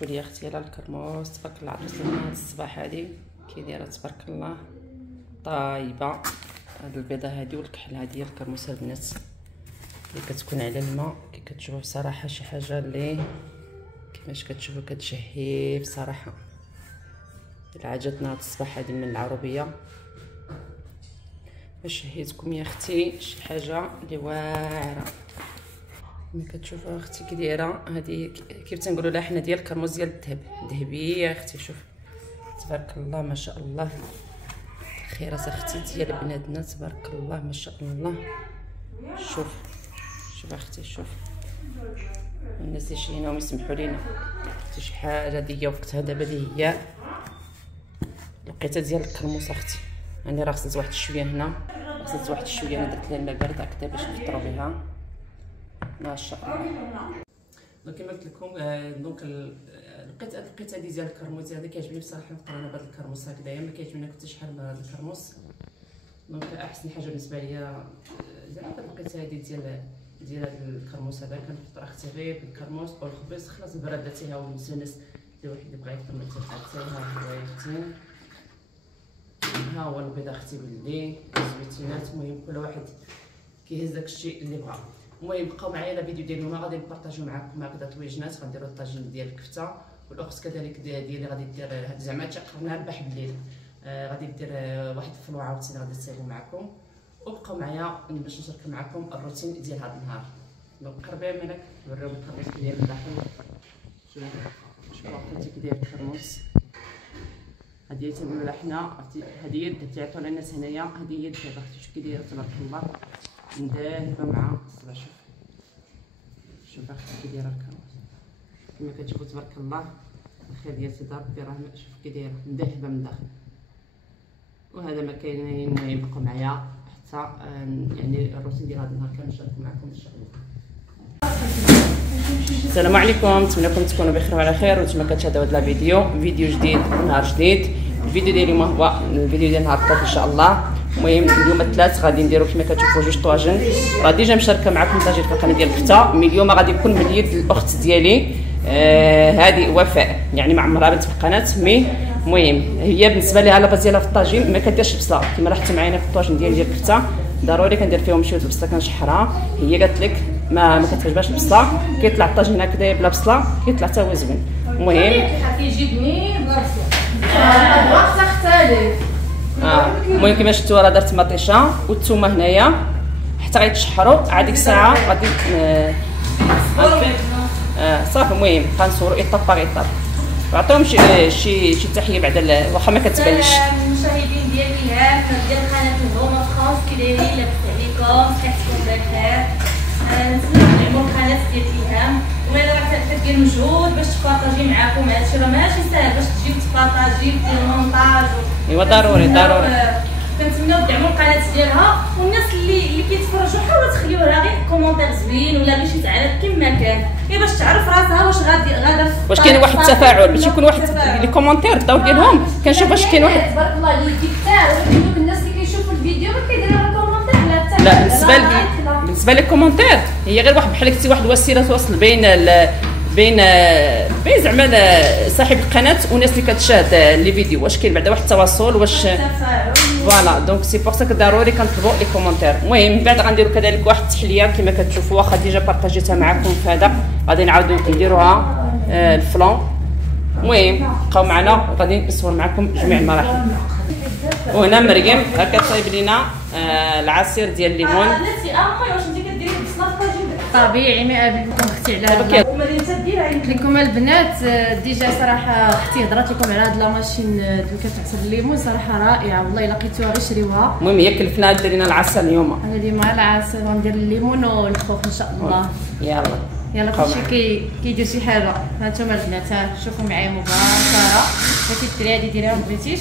شوفوا لي اختي على الكرموس تبارك الله. عرفت لنا هاد الصباح هادي كي دايره تبارك الله طايبه. هاد البيضه هادي والكحل هادي هي الكرموس البنات اللي كتكون على الماء. كي كتشوفوا بصراحه شي حاجه اللي كيفاش كتشوفوا كتشهي بصراحه. عجبتنا هاد الصباح هادي من العربيه باش شهيتكم يا اختي شي حاجه اللي واعره. ملي كتشوفوا اختي كي دايره هذه كيف تنقولوا لها حنا ديال الكرموس ديال الذهب ذهبيه يا اختي. شوف تبارك الله ما شاء الله خيرات اختي ديال بنادنا تبارك الله ما شاء الله. شوف اختي شوف الناس اللي شيناهم يسمحوا لينا حتى شي حاجه ديال وقتها دابا اللي هي لقيتها ديال الكرموس اختي. يعني راه غسلت واحد شويه هنا غسلت واحد شويه انا درت لها الماء بارد هكذا باش نفطروا بها ما شاء الله. دونك كما قلت لكم دونك لقيت هذه ديال الكرموس هذا كيعجبني بصراحه نفطر انا بهذا الكرموس هكذايا ما كيعجبني كنت شحال من هذا الكرموس. دونك احسن حاجه بالنسبه ليا زعما لقيت هذه ديال هذا الكرموس هذا كنفطر اختي غير بالكرموس او الخبز خلاص بردتيها بالنسبه للناس اللي واحد بغا يفطر مثلا ها هو اختي ها هو البيض اختي بالليل الزويتينات. المهم كل واحد كيهز داك الشيء اللي بغا. المهم بقاو معايا لا فيديو ديال اليوم غادي نبارطاجيو معكم هكذا طويجنات. غنديروا الطاجين ديال الكفته والاخت كذلك ديالي غادي دير زعما تقربنا ربح بالليل غادي دير واحد الفلوعه عاوتاني غادي نسيبو معكم. وبقاو معايا باش نشارك معكم الروتين ديال هذا النهار. دونك قربي منك نوريو الكرموس ديال الداخل. شوف اختي كي داير الكرموس هذه هي تنقولوا لها حنا هذه هي تعطيو للناس هنايا هذه هي الذهب اختي. شوف كي دايره تبارك الله مدهبه مع الصبع. شوف اختي كي دايره الكرموس كما كتشوفوا تبارك الله الخير ديال سيدي ربي راه شوف كي دايره مدهبه من الداخل. وهذا ما كاينين يبقوا معايا حتى يعني الروتين ديال هذا النهار كنشارك معكم ان شاء الله. السلام عليكم، نتمنىكم تكونوا بخير وعلى خير وانتم كتشاهدوا هذا فيديو جديد ونهار جديد. الفيديو ديال اليوم هو الفيديو ديال نهار الثلاث ان شاء الله. المهم اليوم الثلاث غادي نديروا كما كتشوفوا جوج طواجن. راه ديجا مشاركه معكم طاجين في القناه ديال الكفته. مي اليوم غادي يكون من يد الاخت ديالي هذه وفاء يعني ما عمرها بنت في القناه. مي المهم هي بالنسبه لها لاباز ديالها في الطاجين ما كديرش بصله كما لاحظتوا معايا في الطواجن ديال الكفته ضروري كندير فيهم شويه البصله كنشحرها. هي قالت لك ما كتعجبهاش البصله كيطلع الطاجين هكذا بلا بصله كيطلع حتى هو زوين. المهم كيجيبني بلا بصله الوقت اختلف. المهم كما شفتوا راه درت مطيشه والثومه هنايا حتى غيتشحروا عاد ديك الساعه غادي صافي. المهم غنصوروا ايطاب باغ ايطاب وعطيهم شي تحيه بعد واخا ما كتبانش. المشاهدين ديال الهام ديال قناه نجوم فرانس كي دايرين لاباس عليكم كتكونوا بخير. نتمنى تدعموا القناه ديال الهام وانا راه كدير مجهود باش تبارطاجي معكم هادشي راه ماشي ساهل باش تجيب تبارطاجي دير مونتاج. ايوا ضروري كنتمناو تدعموا القناه ديالها والناس اللي كيتفرجوا حاولوا تخليو لها غير كومونتير زوين ولا غير شي تعليق كما كان غير باش تعرف راسها واش غادا واش كاين واحد التفاعل باش يكون واحد لي كومونتير الدور ديالهم كنشوف واش كاين واحد تبارك الله عليك كثار. ولكن الناس اللي كيشوفوا الفيديو ما كيديروا كومونتير لا بالنسبه لي كومونتير هي غير واحد بحال واحد الوسيله توصل بين زعما صاحب القناه والناس اللي كتشاهد لي فيديو واش كاين بعدا واحد التواصل واش فوالا. دونك سي بور سا كو ضروري كنطلبوا لي كومونتير. المهم من بعد غنديروا كذلك واحد التحليه كما كتشوفوا واخا ديجا بارطاجيتها معكم في هذا غادي نعاودوا نديروها الفلون. المهم بقاو معنا وغادي نصور معكم جميع المراحل. وهنا مريم هكا طايب لينا العصير ديال الليمون طبيعي 100% اختي على قلت لكم البنات ديجا صراحه اختي هضرات لكم على هاد لا ماشين اللي كتعصر الليمون صراحه رائعه والله الا لقيتوها غير شريوها. المهم هي كلفنا دير لنا العسل اليوم. انا ديما العسل غندير الليمون والخوخ ان شاء الله. يلا كلشي كيدير شي حاجه. هانتوما البنات شوفوا معايا مباشره بغيتي ديري هادي ديريها ما بغيتيش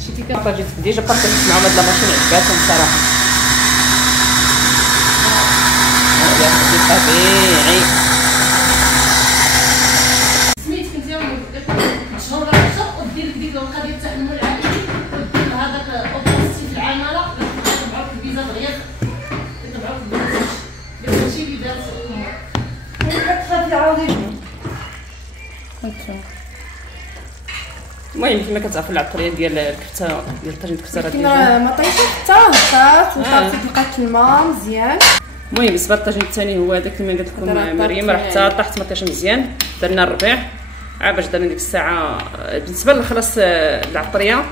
شتي كطاجيت ديجا بارطاجيت معاهم هاد لا ماشين عجباتهم صراحه. طبيعي سميت كنتي تشهر العشاء ودير لك ديك القضيه تاع المول العائلي ودير هذاك اوبوستي في العماله كيطبعوا في الفيزا دغيا كيطبعوا في البلاصه داكشي اللي دارت تعاودي شنو هانتوما. المهم كما كتعرفوا العطريه ديال الكفته ديال طاجين الكفته راه كنا ما طيبش حتى هبطات وصافي لقات الماء مزيان. المهم بالنسبه للطاجين الثاني هو هذا كما قلت لكم مريم، راه حتى طاحت ما كاش مزيان، درنا الربيع عا باش درنا ديك الساعه. بالنسبه للخلاص العطريه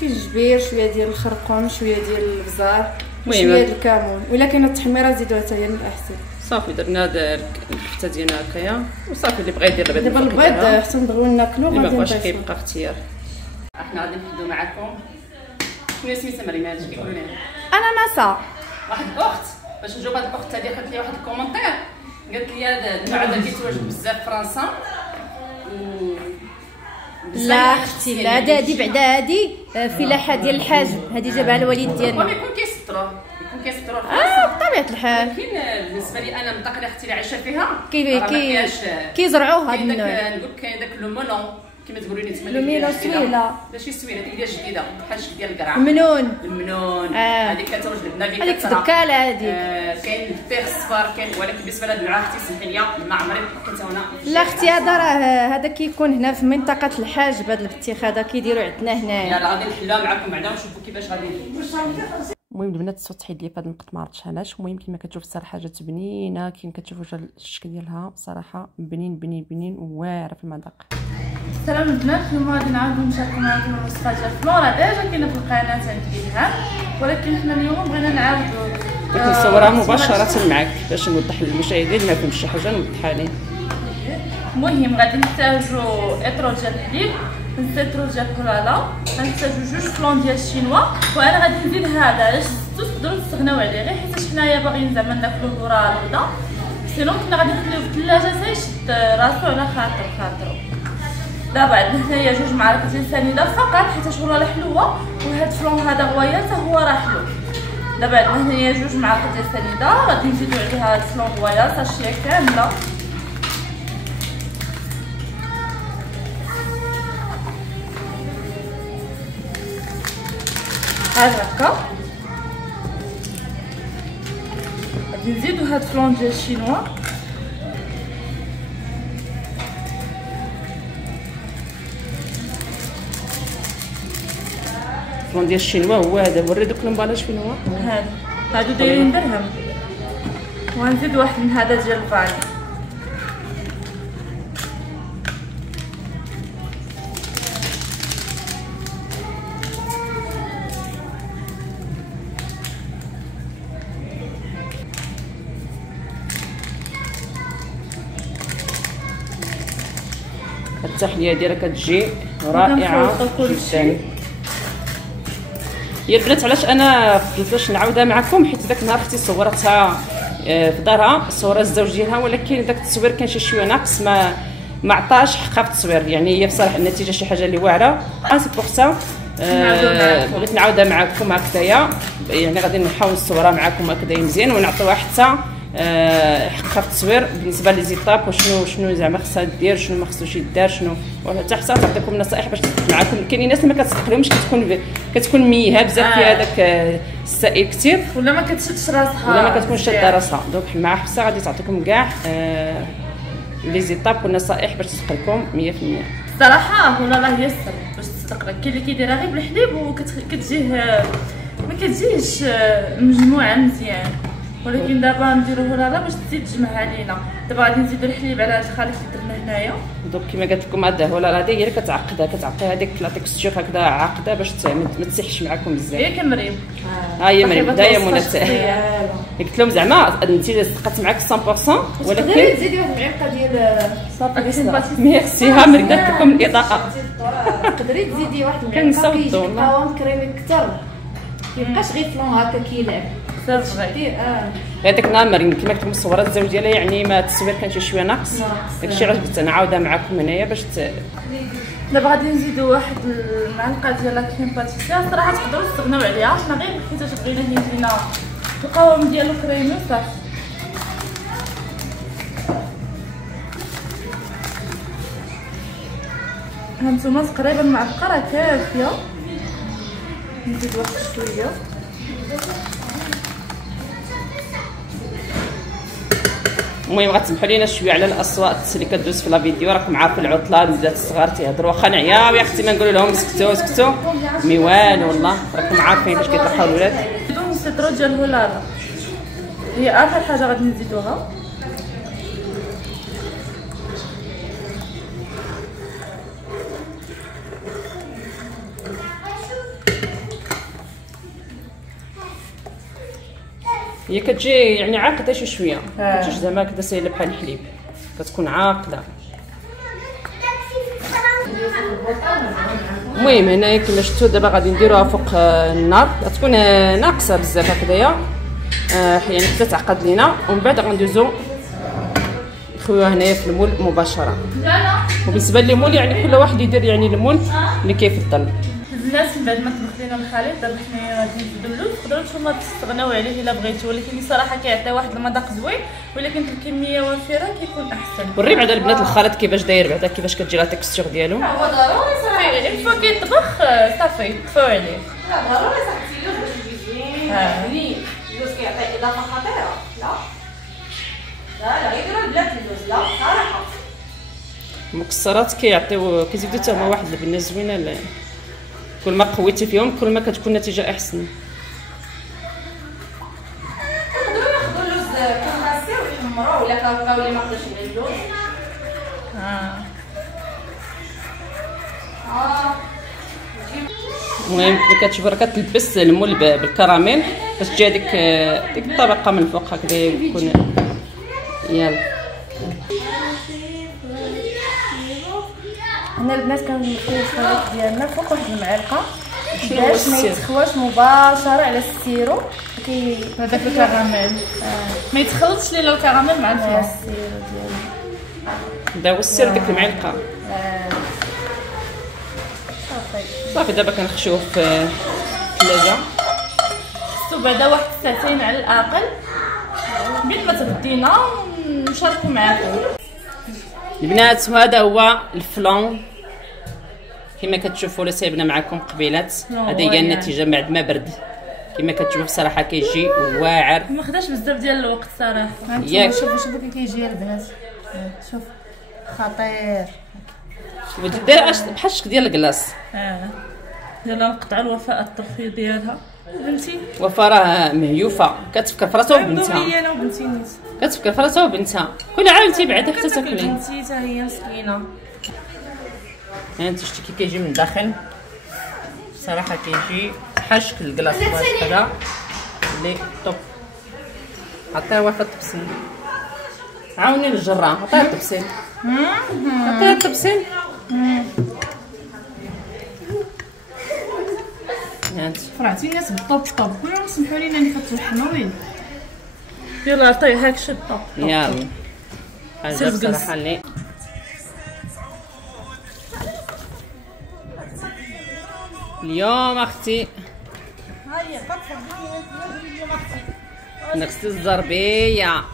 كيجبير شويه ديال الخرقوم، شويه ديال البزار، شويه ديال الكمون، ولا كاينه التحميره زيدوها حتى هي من الاحسن. صافي درنا الكفته ديالنا هكايا وصافي. اللي بغى يدير البيض دابا البيض حتى نبغيو ناكلو غادي غادي نبقاش نطيبو. كيبقى اختيار. احنا غادي نحدو معكم شنو سميتها مريم هادشي كيقولوا لنا اناناسه. واحد الاخت باش نجاوب هاد الاخت هادي خدت لي واحد الكومونتير قالت لي هذا النوع هذا كيتواجد بزاف في فرنسا. لا اختي لا، هادي بعدا هادي فلاحه ديال الحاجب، هادي جابها الوالد ديالنا. يكون كيسطروه بطبيعه الحال. لكن بالنسبه لي انا المنطقه اللي اختي اللي عايشه فيها كيزرعوه هاد كاين النوع. نقول كاين داك لو مولون كما تقولوا لي تما. لو ميلون سويله ماشي سويله ديك ديال جديده بحال شكل ديال القرعه. المنون هذيك كتوجد بنا في هذيك الدكاله هذيك. كاين البيغ صفار كاين، ولكن بالنسبه لهاد النوع اختي سمحي لي ما عمري لقيت هنا. لا اختي هذا راه هذا كيكون هنا في منطقه الحاجب، هذا البطيخ هذا كيديروا عندنا هنايا. يلا غادي نحلوها معكم بعدا ونشوفوا كيفاش غادي ندير. المهم البنات الصوت تحيد لي فهاد النقط ما عرفتش علاش. المهم كما كتشوف الصراحه جات بنينه، كيما كتشوفوا الشكل ديالها صراحه بنين وواعره في المذاق. السلام البنات، اليوم غادي نعاودو نشاركو معكم الوصفه ديال فلورا ديجا كاينه في القناه عند إلهام، ولكن حنا اليوم بغينا نعاودو نصورها مباشره معك باش نوضح للمشاهدين ما فهمش شي حاجه نوضحها ليه. المهم غادي نحتاجو اطرو ديال الحليب، نسيترو ديال كولالا، غنحتاجو جوج فلون ديال الشينوا، وانا غادي نزيد هذا علاش تقدروا تستغناو عليه غير حيت حنايا باغيين زعما ناكلو الذره البيضاء، سينو كنا غادي نخليوه في الثلاجه حتى يشد راسو على خاطرو. دابا عندنا هنايا جوج معالق ديال سنيده فقط حيت راه حلوه، وهاد الفلون هذا غويا حتى هو راه حلو. دابا عندنا هنايا جوج معالق ديال سنيده، غادي نزيدو عليها هاد الفلون غويا ساشيه كامله. بحال هكا غادي نزيدو هاد الفلون ديال الشينوا، الفلون ديال الشينوا هو هذا. وري دوك المبالاج فين هو. هادو دايرين درهم، وغنزيد واحد من هذا ديال الفاني. التحليه ديالها كتجي رائعه جدا. يا البنات علاش انا فضلت نعاودها معكم حيت داك النهار اختي صورتها في دارها، صورها الزوج ديالها، ولكن داك التصوير كان شويه ناقص، ما عطاش حقها في التصوير. يعني هي بصراحه النتيجه شي حاجه اللي واعره. سي بوغ سا بغيت نعاودها معكم هكذايا، يعني غادي نحاول نصورها معكم هكذايا مزيان ونعطيوها حتى حقها في التصوير بالنسبه لي زيتاب وشنو زعما خصها دير، شنو ما خصوش يدار، شنو حتى حتى تعطيكم نصائح باش تدخل معكم. كاينين ناس ما كتستقلهمش، كتكون ميهه بزاف فيها داك السائل كثير، ولا ما كتشدش راسها، ولا ما كتكونش شاده راسها. دونك مع حفصه غادي تعطيكم كاع لي زيتاب والنصائح باش تدخلكم 100%. الصراحه هو لا هي السر باش تصدق لك. كاين اللي كيديرها غير بالحليب وكتجيه ما كتجيش مجموعه مزيان، ولكن دابا نديروه لالا باش تزيد تجمع علينا. دابا غادي نزيدو الحليب على هاد الخليط اللي درنا هنايا. دونك كما قلت لكم هاد الهولا هادي هي اللي كتعقدها، كتعطيها هذيك لا تكستور هكذا عاقده باش ما تسيحش معكم بزاف. هي كمريم ها هي مريم بدا يا منى. قلت لهم زعما النتيجه صدقت معاك 100%، ولكن تقدري تزيدي واحد المعلقه ديال صافي. ميرسي. ها مريم درت لكم الاضاءه. تقدري تزيدي واحد المعلقه كيجي قوام كريمي اكثر، ميبقاش غير فلون هكا كيلعب. هذاك النهار مريم كما قلت لكم الصوره الزوج ديالها يعني ما التصوير كان شويه ناقص، داكشي علاش قلت نعاودها معكم هنايا باش دابا غادي نزيدو واحد المعلقه ديال لا كريم باتيسير. الصراحه تقدروا تستغناو عليها، حنا غير حيت بغينا يجينا القوام ديالو كريمي صافي. هانتوما تقريبا معلقه راه كافيه، نزيد واحد شويه. المهم غتسمحوا لينا شويه على الاصوات اللي كدوز في لا فيديو، راكم عارفين العطله الوليدات الصغار تيهضروا، واخا نعياو يا اختي ما نقول لهم سكتوا سكتوا مي والو والله راكم عارفين فاش كيطيحوا الولاد. بدون السيترو ديال الولاده هي اخر حاجه غادي نزيدوها. هي كتجي يعني عاقده شي شويه، كتجيش زعما كدا سايله بحال الحليب، كتكون عاقده. المهم هنايا كما شفتوا دابا غادي نديروها فوق النار، غتكون ناقصه بزاف هكذايا يعني حتى تعقد لينا، ومن بعد غندوزو نخويوها هنايا في المول مباشره. وبالنسبه للمول يعني كل واحد يدير يعني المول اللي كيفضل. الناس من بعد ما طبخ لينا الخليط دابا حنايا غادي نزيدو اللوز، تقدروا نتوما تستغناو عليه الا بغيتو، ولكن صراحه كيعطي واحد المذاق زوين، ولكن الكميه وافره كيكون احسن. وري بعدا البنات الخليط كيفاش داير بعدا كيفاش كتجي لا تيكستور ديالو. هو ضروري صافي الفوا كيطبخ صافي طفاو عليه. لا ضروري صاحبتي اللوز باش يجي زوين بنين. اللوز كيعطي اضافه خطيره. لا غير يديروا البلاد اللوز لا صراحه. المكسرات كيعطيو كيزيدو حتى هما واحد البنه زوينه، كل ما قويتي فيهم كل ما كتكون النتيجه احسن. نقدروا ناخذوا اللوز كراسي ونحمروه ولا كاكاو اللي ما قدرش يدير اللوز. المهم ملي كتشوفوا راه كتلبس المول بالكراميل باش تجي ديك الطبقه من الفوق هكذا يكون. يلا هنا البنات كنخليو الخليط ديالنا فوق واحد المعلقه باش ما يتخواش مباشره على السيرو هذاك الكراميل، ما يتخلطش لينا الكراميل مع الفلون. السيرو ديالنا دا هو السر ديك المعلقه. صافي دابا كنخشوه في الثلاجه خصو بعدا واحد ساعتين على الاقل بعد ما تغدينا نشاركو معاكم البنات. وهذا هو الفلون كما كتشوفوا، لا سايبنا معكم قبيلات. هذه هي النتيجه بعد ما برد كما كتشوفوا صراحه كيجي واعر، ما خداش بزاف ديال الوقت صراحه. شوفوا كي كيجي البنات، شوف خطير. ودير بحال الشكل ديال الكلاص. يلا نقطعوا الوفاء الطفي ديالها. بنتي وفاء راه مهيوفه كتفكر في راسها وبنتها. انا وبنتي نيت كتفكر في راسها وبنتها، كل عام تيبعدها حتى تاكلي. بنتي حتى هي مسكينه. ها انت شتي كي كيجي من الداخل صراحه كيجي بحال شكل الكلاص هذا اللي طوب. عطيها واحد الطبسين، عاوني الجره عطيها الطبسين، عطيها الطبسين. فرعتي الناس بالطوب كلهم سمحوا لينا اللي كتوحنوا وين. يلا عطيه هاك شد طوب. يلا حاجه صراحه اللي اليوم اختي هيا اليوم اختي نغسل الزربيه.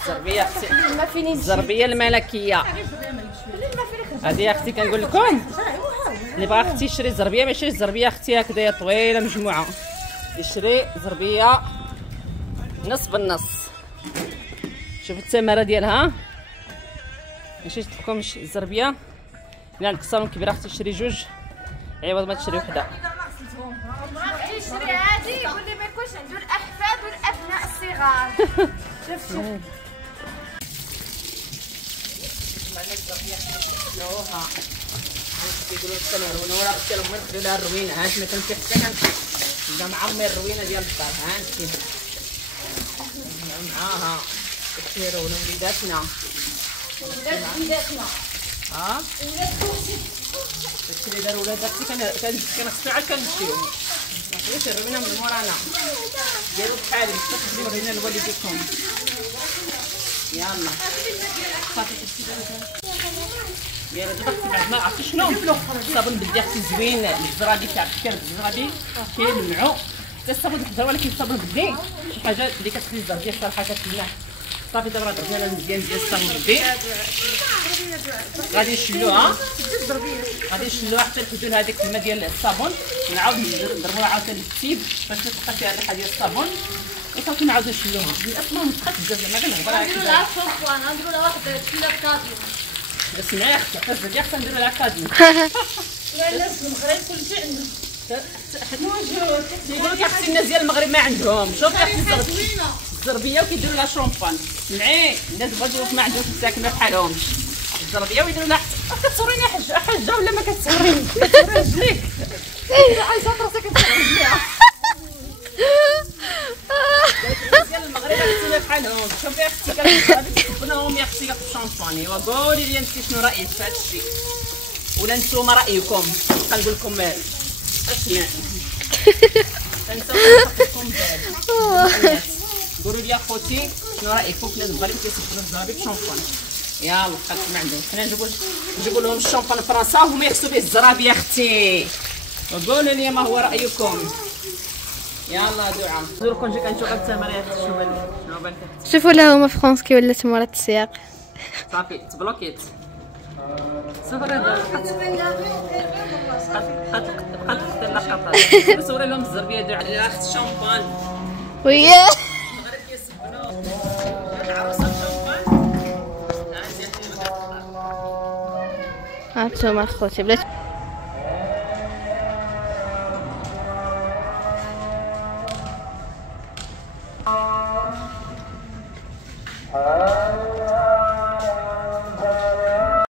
الزربيه اختي، الزربيه الملكيه هذه اختي. كنقول لكم اللي بغا اختي يشري زربيه ما يشريش زربيه اختي هكذايا طويله مجموعه، يشري زربيه نص بالنص. شوفوا الثمره ديالها ماشي تلكم الزربيه الا عندك صالون كبير اختي تشري جوج عوض ما تشري وحده. بغيتي تشري هادي يقول لي ما يكونش عنده الاحفاد والابناء الصغار. شوف معنا الزربيه نوها كيقولوا التمرونه ولا اختي لهم ندخلوا لها الروينه. ها انت ما كنتي حتى كنبدا معمر الروينه ديال الدار. ها انت معاها كثيرون وليداتنا ولاد خوتي داكشي اللي دار ولاد اختي كنغسلو عاد كنمشيو ما نخليوش الروينه من مورانا. ديروا بحالي تخدموا الروينه لوالديكم. يلا صافي يلا دابا اختي بعد ما عرفتي شنو الصابون بدي اختي زوين الزرادي كيعرف كيرد الزرادي كيلمعو حتى الصابون الحجر، ولكن الصابون بدي شي حاجه اللي كتخلي الزراديه صراحه كتلمع. صافي دابا راه درنا لها مزيان ديال الصابون بدي غادي نشلوها حتى نحيدو لها هذيك الماء ديال الصابون ونعاود نضربوها عاوتاني بالتيب باش تبقى فيها الريحه ديال الصابون. صافي نعاودو نشلوها الاسماء متقاش بزاف ما كنهضر نديرو لها شوفوان نديرو لها واحد 3 كاديو. اسمعي اختي حتى الزبده خصنا نديرو لها كاديو. لا الناس في المغرب كلشي عندهم موجود كيقولوا لك اختي الناس ديال المغرب ما عندهم. شوفي اختي الزربيه وكيديروا لها شومبان. سمعي الناس بغاو ما عندهمش الساكنه بحالهم الزربيه ويديروا لها كتصوريني حاجه ولا ما كتصوريني كتصوري رجليك عايشه راسك كتصوري رجليها ديال المغرب كتصوري بحالهم. شوفي اختي كنصبناهم يا اختي بالشامباني وقولي لي انت شنو رايك في هذا الشيء ولا نتوما رايكم. كنقول لكم اسمع انتم رايكم قولوا لي اخوتي شنو رايكم في الناس المغرب كيصبروا الزرابي بشامبان. يلا خليك ما عندهم حنا نجيبوا لهم الشامبان فرنسا وهما يغسلوا به الزرابي يا اختي وقولوا لي ما هو رايكم. يلا دعاء نزوركم نجي كنشوف التمر يا اختي شنو بان لك. شوفوا لها هما في فرنسا كي ولات مرات السياق صافي تبلوكيت صافي بقات تختار لقطات صوري لهم الزربيه دعاء يا اخت الشامبان وياه المغرب كيسبنوا العروسه الشامبان. هانتوما اخوتي بلاتي Ah